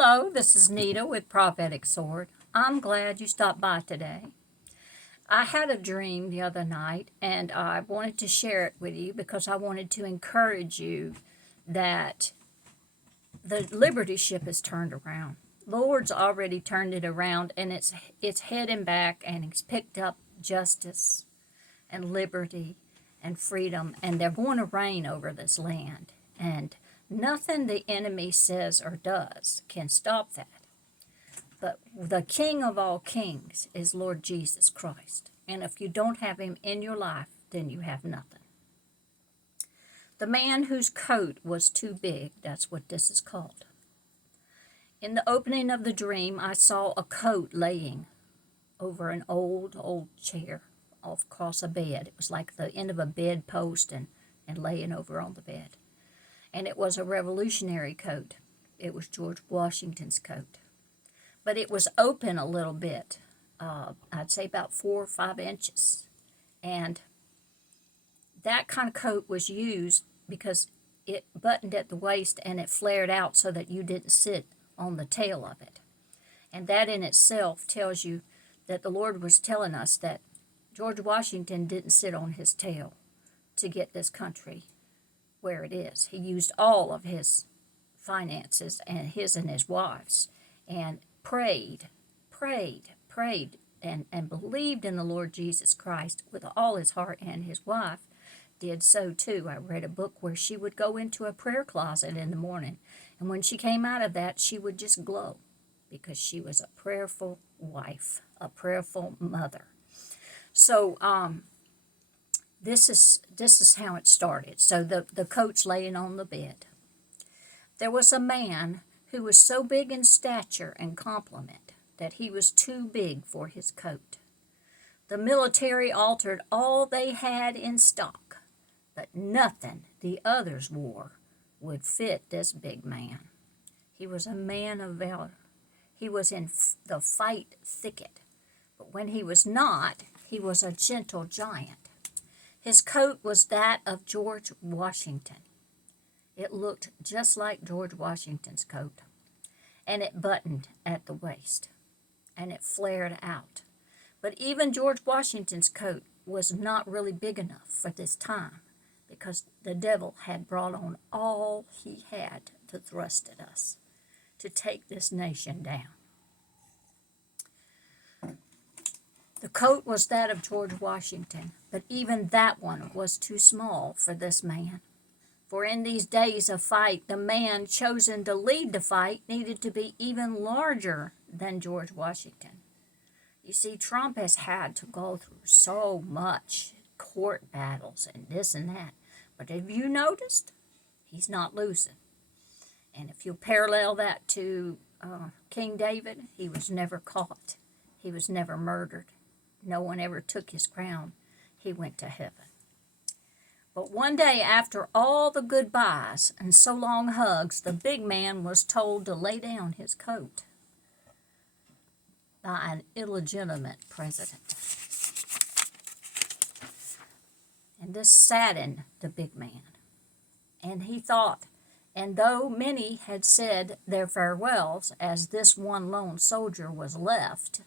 Hello, this is Nita with Prophetic Sword. I'm glad you stopped by today. I had a dream the other night and I wanted to share it with you because I wanted to encourage you that the Liberty ship is turned around. Lord's already turned it around and it's heading back, and he's picked up justice and liberty and freedom, and they're going to reign over this land. And nothing the enemy says or does can stop that. But the King of all kings is Lord Jesus Christ. And if you don't have him in your life, then you have nothing. The man whose coat was too big, that's what this is called. In the opening of the dream, I saw a coat laying over an old chair across a bed. It was like the end of a bedpost and laying over on the bed. And it was a revolutionary coat. It was George Washington's coat. But it was open a little bit, I'd say about 4 or 5 inches. And that kind of coat was used because it buttoned at the waist and it flared out so that you didn't sit on the tail of it. And that in itself tells you that the Lord was telling us that George Washington didn't sit on his tail to get this country where it is. He used all of his finances and his wife's, and prayed, and believed in the Lord Jesus Christ with all his heart, and his wife did so too. I read a book where she would go into a prayer closet in the morning, and when she came out of that, she would just glow because she was a prayerful wife, a prayerful mother. So this is how it started. So the coat's laying on the bed. There was a man who was so big in stature and compliment that he was too big for his coat. The military altered all they had in stock, but nothing the others wore would fit this big man. He was a man of valor. He was in the fight thicket, but when he was not, he was a gentle giant. His coat was that of George Washington. It looked just like George Washington's coat, and it buttoned at the waist, and it flared out. But even George Washington's coat was not really big enough for this time, because the devil had brought on all he had to thrust at us, to take this nation down. The coat was that of George Washington, but even that one was too small for this man. For in these days of fight, the man chosen to lead the fight needed to be even larger than George Washington. You see, Trump has had to go through so much court battles and this and that. But have you noticed? He's not losing. And if you parallel that to King David, he was never caught. He was never murdered. No one ever took his crown. He went to heaven. But one day, after all the goodbyes and so long hugs, the big man was told to lay down his coat by an illegitimate president. And this saddened the big man. And he thought, and though many had said their farewells, as this one lone soldier was left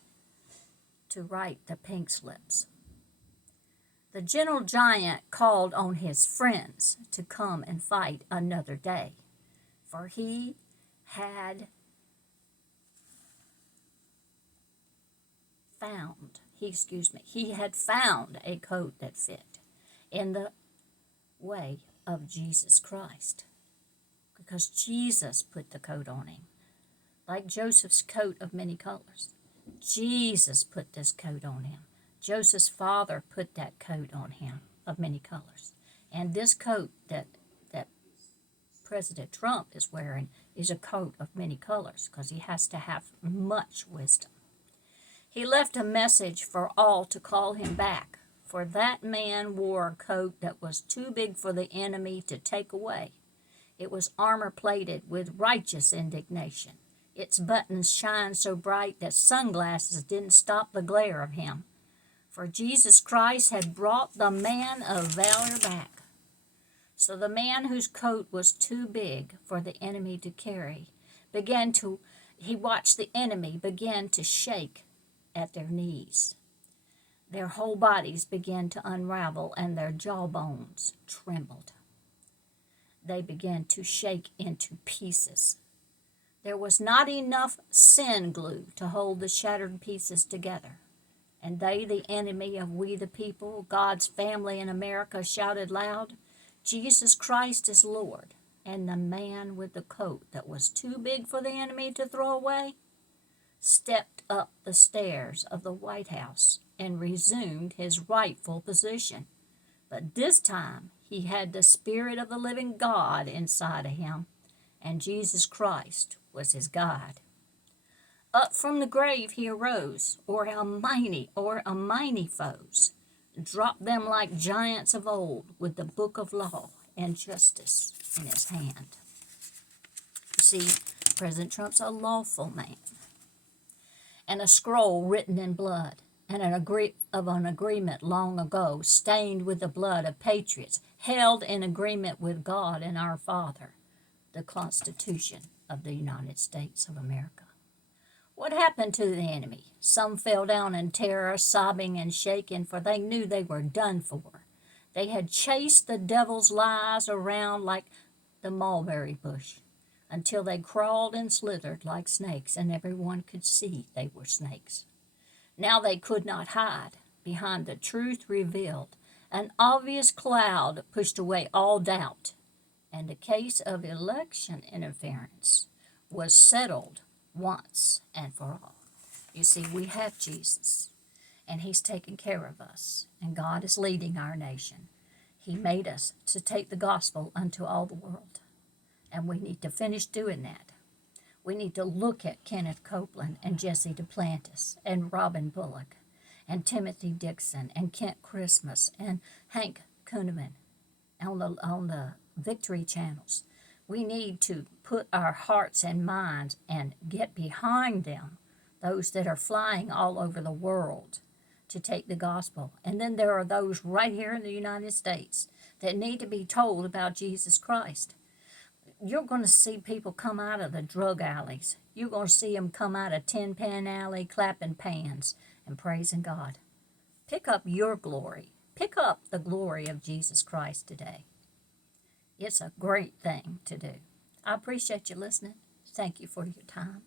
to write the pink slips. The gentle giant called on his friends to come and fight another day, for he had found a coat that fit in the way of Jesus Christ, because Jesus put the coat on him, like Joseph's coat of many colors. Jesus put this coat on him. Joseph's father put that coat on him of many colors. And this coat that President Trump is wearing is a coat of many colors because he has to have much wisdom. He left a message for all to call him back, for that man wore a coat that was too big for the enemy to take away. It was armor-plated with righteous indignation. Its buttons shined so bright that sunglasses didn't stop the glare of him. For Jesus Christ had brought the man of valor back. So the man whose coat was too big for the enemy to carry began to he watched the enemy begin to shake at their knees. Their whole bodies began to unravel and their jawbones trembled. They began to shake into pieces. There was not enough sin glue to hold the shattered pieces together. And they, the enemy of we the people, God's family in America, shouted loud, Jesus Christ is Lord. And the man with the coat that was too big for the enemy to throw away stepped up the stairs of the White House and resumed his rightful position. But this time he had the Spirit of the living God inside of him, and Jesus Christ was his guide. Up from the grave he arose, or a mighty foes, dropped them like giants of old, with the book of law and justice in his hand. You see, President Trump's a lawful man, and a scroll written in blood, and an agreement long ago, stained with the blood of patriots, held in agreement with God and our Father, the Constitution of the United States of America. What happened to the enemy? Some fell down in terror, sobbing and shaking, for they knew they were done for. They had chased the devil's lies around like the mulberry bush until they crawled and slithered like snakes, and everyone could see they were snakes. Now they could not hide behind the truth revealed. An obvious cloud pushed away all doubt, and the case of election interference was settled once and for all. You see, we have Jesus, and he's taking care of us, and God is leading our nation. He made us to take the gospel unto all the world, and we need to finish doing that. We need to look at Kenneth Copeland and Jesse Duplantis and Robin Bullock and Timothy Dixon and Kent Christmas and Hank Kunneman on the Victory channels. We need to put our hearts and minds and get behind them, those that are flying all over the world to take the gospel. And then there are those right here in the United States that need to be told about Jesus Christ. You're going to see people come out of the drug alleys. You're going to see them come out of Tin Pan Alley clapping pans and praising God. Pick up your glory. Pick up the glory of Jesus Christ today. It's a great thing to do. I appreciate you listening. Thank you for your time.